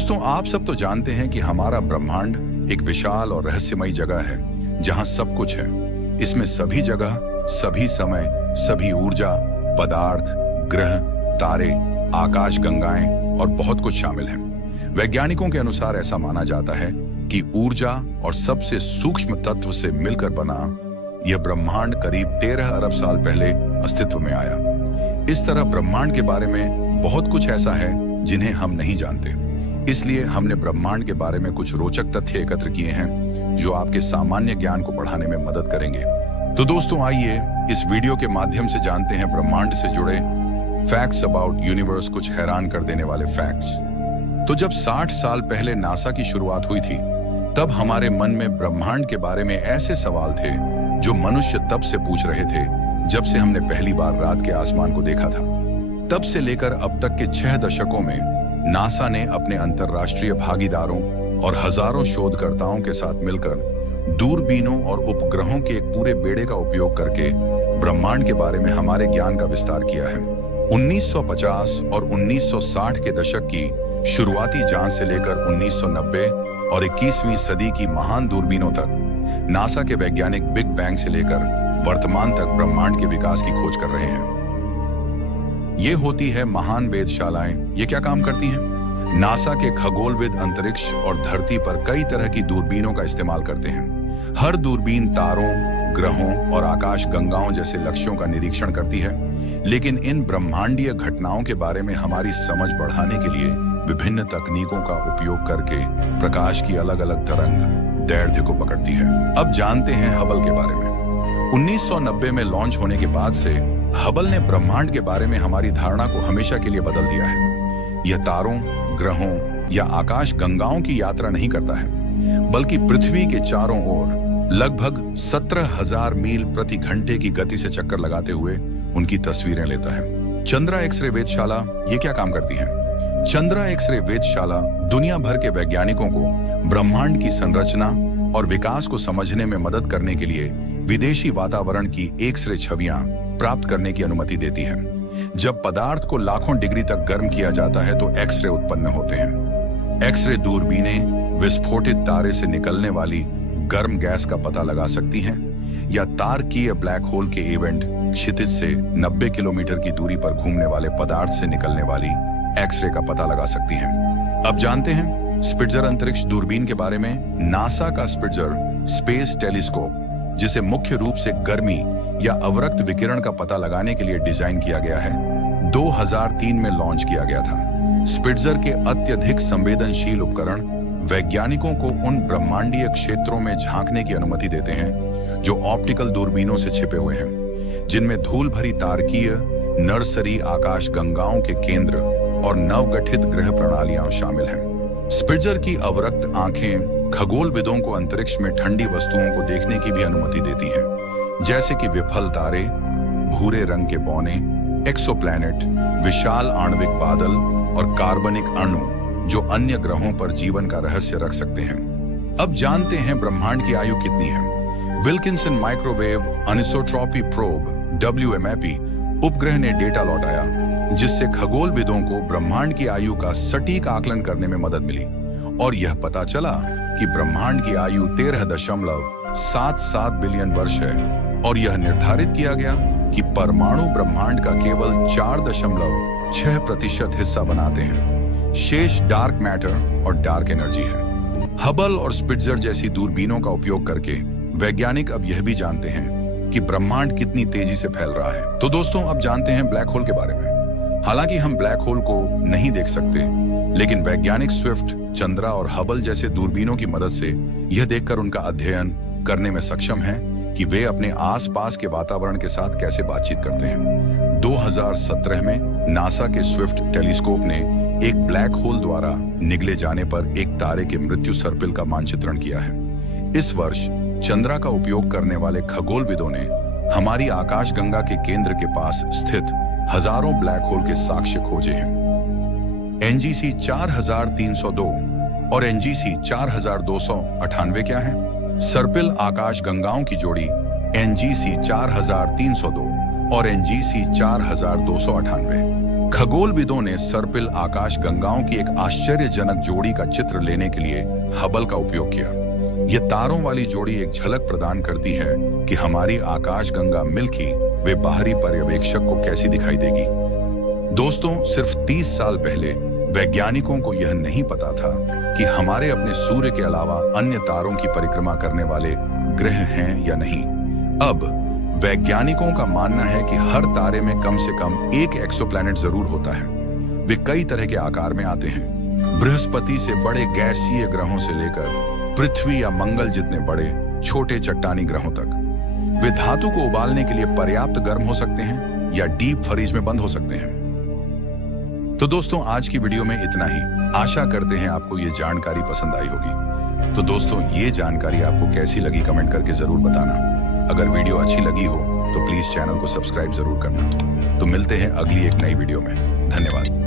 दोस्तों, आप सब तो जानते हैं कि हमारा ब्रह्मांड एक विशाल और रहस्यमयी जगह है जहां सब कुछ है। इसमें सभी जगह, सभी समय, सभी ऊर्जा, पदार्थ, ग्रह, तारे, आकाश गंगाएं और बहुत कुछ शामिल है। वैज्ञानिकों के अनुसार ऐसा माना जाता है कि ऊर्जा और सबसे सूक्ष्म तत्व से मिलकर बना यह ब्रह्मांड करीब 13 अरब साल पहले अस्तित्व में आया। इस तरह ब्रह्मांड के बारे में बहुत कुछ ऐसा है जिन्हें हम नहीं जानते। इसलिए हमने ब्रह्मांड के बारे में कुछ रोचक तथ्य एकत्र किए हैं जो आपके सामान्य ज्ञान को बढ़ाने में मदद करेंगे। तो दोस्तों, आइए इस वीडियो के माध्यम से जानते हैं ब्रह्मांड से जुड़े फैक्ट्स अबाउट यूनिवर्स, कुछ हैरान कर देने वाले फैक्ट्स। तो जब 60 साल पहले नासा की शुरुआत हुई थी, तब हमारे मन में ब्रह्मांड के बारे में ऐसे सवाल थे जो मनुष्य तब से पूछ रहे थे जब से हमने पहली बार रात के आसमान को देखा था। तब से लेकर अब तक के 6 दशकों में नासा ने अपने अंतर्राष्ट्रीय भागीदारों और हजारों शोधकर्ताओं के साथ मिलकर दूरबीनों और उपग्रहों के एक पूरे बेड़े का उपयोग करके ब्रह्मांड के बारे में हमारे ज्ञान का विस्तार किया है। 1950 और 1960 के दशक की शुरुआती जांच से लेकर 1990 और 21वीं सदी की महान दूरबीनों तक नासा के वैज्ञानिक बिग बैंग से लेकर वर्तमान तक ब्रह्मांड के विकास की खोज कर रहे हैं। ये होती है महान वेधशालाएं। ये क्या काम करती हैं? नासा के खगोलविद अंतरिक्ष और धरती पर कई तरह की दूरबीनों का इस्तेमाल करते हैं। हर दूरबीन तारों, ग्रहों और आकाश गंगाओं जैसे लक्ष्यों का निरीक्षण करती है, लेकिन इन ब्रह्मांडीय घटनाओं के बारे में हमारी समझ बढ़ाने के लिए विभिन्न तकनीकों का उपयोग करके प्रकाश की अलग अलग तरंग दैर्ध्य को पकड़ती है। अब जानते हैं हबल के बारे में। 1990 में लॉन्च होने के बाद से हबल ने ब्रह्मांड के बारे में हमारी धारणा को हमेशा के लिए बदल दिया है। यह तारों, ग्रहों या आकाश गंगाओं की यात्रा नहीं करता है, बल्कि पृथ्वी के चारों ओर लगभग 17,000 मील प्रति घंटे की गति से चक्कर लगाते हुए उनकी तस्वीरें लेता है। चंद्रा एक्स-रे वेधशाला ये क्या काम करती है? चंद्रा एक्स-रे वेधशाला दुनिया भर के वैज्ञानिकों को ब्रह्मांड की संरचना और विकास को समझने में मदद करने के लिए विदेशी वातावरण की एक्स-रे छवियां प्राप्त करने की अनुमति देती है। जब पदार्थ को लाखों डिग्री तक गर्म किया जाता है तो एक्स-रे उत्पन्न होते हैं। एक्स-रे दूरबीनें विस्फोटित तारे से निकलने वाली गर्म गैस का पता लगा सकती हैं या तारकीय ब्लैक होल के इवेंट क्षितिज से 90 किलोमीटर की दूरी पर घूमने वाले पदार्थ से निकलने वाली एक्स-रे का पता लगा सकती हैं। अब जानते हैं स्पिट्जर अंतरिक्ष दूरबीन के बारे में। नासा का स्पिट्जर स्पेस टेलीस्कोप, जिसे मुख्य रूप से गर्मी या अवरक्त विकिरण का पता लगाने के लिए डिजाइन किया गया है, 2003 में लॉन्च किया गया था। स्पिट्जर के अत्यधिक संवेदनशील उपकरण वैज्ञानिकों को उन ब्रह्मांडीय क्षेत्रों में झांकने की अनुमति देते हैं जो ऑप्टिकल दूरबीनों से छिपे हुए हैं, जिनमें धूल भरी तारकीय, नर्सरी आकाश गंगाओं के केंद्र और नवगठित ग्रह प्रणालियां शामिल हैं। स्पिट्जर की अवरक्त आंखें खगोलविदों को अंतरिक्ष में ठंडी वस्तुओं को देखने की भी अनुमति देती हैं, जैसे कि विफल तारे, भूरे रंग के बौने, एक्सोप्लैनेट, विशाल आणविक बादल और कार्बनिक अणु जो अन्य ग्रहों पर जीवन का रहस्य रख सकते हैं। अब जानते हैं ब्रह्मांड की आयु कितनी है। Wilkinson microwave anisotropy probe WMAP उपग्रह ने डेटा लौटाया, जिससे खगोलविदों को ब्रह्मांड की आयु का सटीक आकलन करने में मदद मिली और यह पता चला कि ब्रह्मांड की आयु 13.77 बिलियन वर्ष है। और यह निर्धारित किया गया कि परमाणु ब्रह्मांड का केवल 4.6% हिस्सा बनाते हैं। शेष डार्क मैटर और डार्क एनर्जी है। हबल और स्पिट्जर जैसी दूरबीनों का उपयोग करके वैज्ञानिक अब यह भी जानते हैं कि ब्रह्मांड कितनी तेजी से फैल रहा है। तो दोस्तों, अब जानते हैं ब्लैक होल के बारे में। हालांकि हम ब्लैक होल को नहीं देख सकते, लेकिन वैज्ञानिक स्विफ्ट, चंद्रा और हबल जैसे दूरबीनों की मदद से यह देखकर उनका अध्ययन करने में सक्षम हैं कि वे अपने आसपास के वातावरण के साथ कैसे बातचीत करते हैं। 2017 में नासा के स्विफ्ट टेलीस्कोप ने एक ब्लैक होल द्वारा निगले जाने पर एक तारे के मृत्यु सर्पिल का मानचित्रण किया है। इस वर्ष चंद्रा का उपयोग करने वाले खगोलविदों ने हमारी आकाशगंगा के केंद्र के पास स्थित हजारों ब्लैक होल के साक्ष्य खोजे हैं। NGC 4302 और NGC 4298 क्या है? सर्पिल आकाश गंगाओं की जोड़ी NGC 4302 और NGC 4298 खगोलविदों ने सर्पिल आकाश गंगाओं की एक आश्चर्यजनक जोड़ी का चित्र लेने के लिए हबल का उपयोग किया। यह तारों वाली जोड़ी एक झलक प्रदान करती है कि हमारी आकाश गंगा मिल्की वे बाहरी पर्यवेक्षक को कैसी दिखाई देगी। दोस्तों, सिर्फ 30 साल पहले वैज्ञानिकों को यह नहीं पता था कि हमारे अपने सूर्य के अलावा अन्य तारों की परिक्रमा करने वाले ग्रह हैं या नहीं। अब वैज्ञानिकों का मानना है कि हर तारे में कम से कम एक एक्सोप्लैनेट जरूर होता है। वे कई तरह के आकार में आते हैं, बृहस्पति से बड़े गैसीय ग्रहों से लेकर पृथ्वी या मंगल जितने बड़े छोटे चट्टानी ग्रहों तक। वे धातु को उबालने के लिए पर्याप्त गर्म हो सकते हैं या डीप फ्रीज में बंद हो सकते हैं। तो दोस्तों, आज की वीडियो में इतना ही। आशा करते हैं आपको ये जानकारी पसंद आई होगी। तो दोस्तों, ये जानकारी आपको कैसी लगी कमेंट करके जरूर बताना। अगर वीडियो अच्छी लगी हो तो प्लीज चैनल को सब्सक्राइब जरूर करना। तो मिलते हैं अगली एक नई वीडियो में। धन्यवाद।